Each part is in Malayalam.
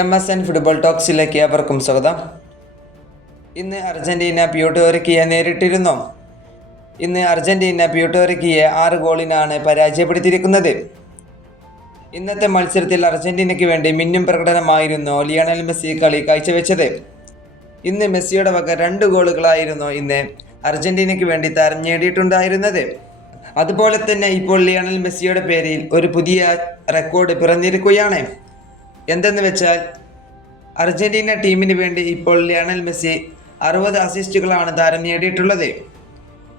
എം എസ് എൻ ഫുട്ബോൾ ടോക്സിലേക്ക് അവർക്കും സ്വാഗതം. ഇന്ന് അർജന്റീന പ്യൂട്ടോറിക്കിയെ നേരിട്ടിരുന്നു. ഇന്ന് അർജന്റീന പ്യൂട്ടോറിക്കിയെ ആറ് ഗോളിനാണ് പരാജയപ്പെടുത്തിയിരിക്കുന്നത്. ഇന്നത്തെ മത്സരത്തിൽ അർജന്റീനയ്ക്ക് വേണ്ടി മിന്നും പ്രകടനമായിരുന്നു ലിയണൽ മെസ്സി കളി കാഴ്ചവെച്ചത്. ഇന്ന് മെസ്സിയുടെ വക രണ്ട് ഗോളുകളായിരുന്നു ഇന്ന് അർജന്റീനയ്ക്ക് വേണ്ടി താരം നേടിയിട്ടുണ്ടായിരുന്നത്. അതുപോലെ തന്നെ ഇപ്പോൾ ലിയണൽ മെസ്സിയുടെ പേരിൽ ഒരു പുതിയ റെക്കോർഡ് പിറന്നിരിക്കുകയാണ്. എന്തെന്ന് വെച്ചാൽ അർജന്റീന ടീമിന് വേണ്ടി ഇപ്പോൾ ലിയണൽ മെസ്സി അറുപത് അസിസ്റ്റുകളാണ് താരം നേടിയിട്ടുള്ളത്.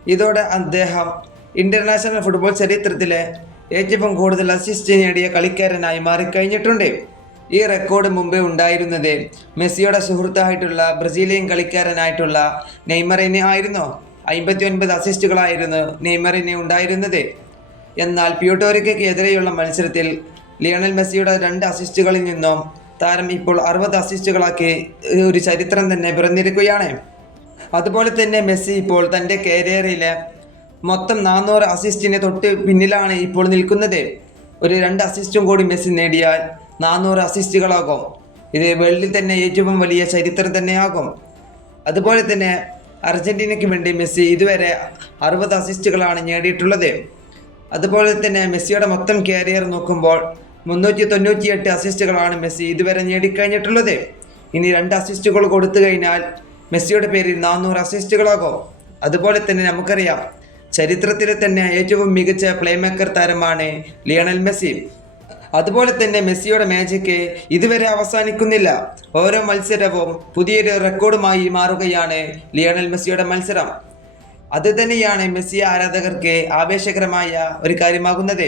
ഇതോടെ അദ്ദേഹം ഇന്റർനാഷണൽ ഫുട്ബോൾ ചരിത്രത്തിലെ ഏറ്റവും കൂടുതൽ അസിസ്റ്റ് നേടിയ കളിക്കാരനായി മാറിക്കഴിഞ്ഞിട്ടുണ്ട്. ഈ റെക്കോർഡ് മുമ്പേ ഉണ്ടായിരുന്നത് മെസ്സിയുടെ സുഹൃത്തായിട്ടുള്ള ബ്രസീലിയൻ കളിക്കാരനായിട്ടുള്ള നെയ്മറിന് ആയിരുന്നു. അമ്പത്തി ഒൻപത് അസിസ്റ്റുകളായിരുന്നു നെയ്മറിന് ഉണ്ടായിരുന്നത്. എന്നാൽ പ്യൂട്ടോറിക്കയ്ക്ക് മത്സരത്തിൽ ലിയണൽ മെസ്സിയുടെ രണ്ട് അസിസ്റ്റുകളിൽ നിന്നും താരം ഇപ്പോൾ അറുപത് അസിസ്റ്റുകളാക്കി ഒരു ചരിത്രം തന്നെ പിറന്നിരിക്കുകയാണ്. അതുപോലെ തന്നെ മെസ്സി ഇപ്പോൾ തന്റെ കരിയറിലെ മൊത്തം നാനൂറ് അസിസ്റ്റിനെ തൊട്ട് പിന്നിലാണ് ഇപ്പോൾ നിൽക്കുന്നത്. ഒരു രണ്ട് അസിസ്റ്റും കൂടി മെസ്സി നേടിയാൽ നാനൂറ് അസിസ്റ്റുകളാകും. ഇത് വേൾഡിൽ തന്നെ ഏറ്റവും വലിയ ചരിത്രം തന്നെയാകും. അതുപോലെ തന്നെ അർജന്റീനയ്ക്ക് വേണ്ടി മെസ്സി ഇതുവരെ അറുപത് അസിസ്റ്റുകളാണ് നേടിയിട്ടുള്ളത്. അതുപോലെ തന്നെ മെസ്സിയുടെ മൊത്തം കരിയർ നോക്കുമ്പോൾ മുന്നൂറ്റി തൊണ്ണൂറ്റിയെട്ട് അസിസ്റ്റുകളാണ് മെസ്സി ഇതുവരെ നേടിക്കഴിഞ്ഞിട്ടുള്ളത്. ഇനി രണ്ട് അസിസ്റ്റുകൾ കൊടുത്തു കഴിഞ്ഞാൽ മെസ്സിയുടെ പേരിൽ നാനൂറ് അസിസ്റ്റുകളാകും അതുപോലെ തന്നെ നമുക്കറിയാം ചരിത്രത്തിലെ തന്നെ ഏറ്റവും മികച്ച പ്ലേമേക്കർ താരമാണ് ലിയണൽ മെസ്സി. അതുപോലെ തന്നെ മെസ്സിയുടെ മാജിക്ക് ഇതുവരെ അവസാനിക്കുന്നില്ല. ഓരോ മത്സരവും പുതിയൊരു റെക്കോർഡുമായി മാറുകയാണ് ലിയണൽ മെസ്സിയുടെ മത്സരം. അത് തന്നെയാണ് മെസ്സി ആരാധകർക്ക് ആവേശകരമായ ഒരു കാര്യമാകുന്നത്.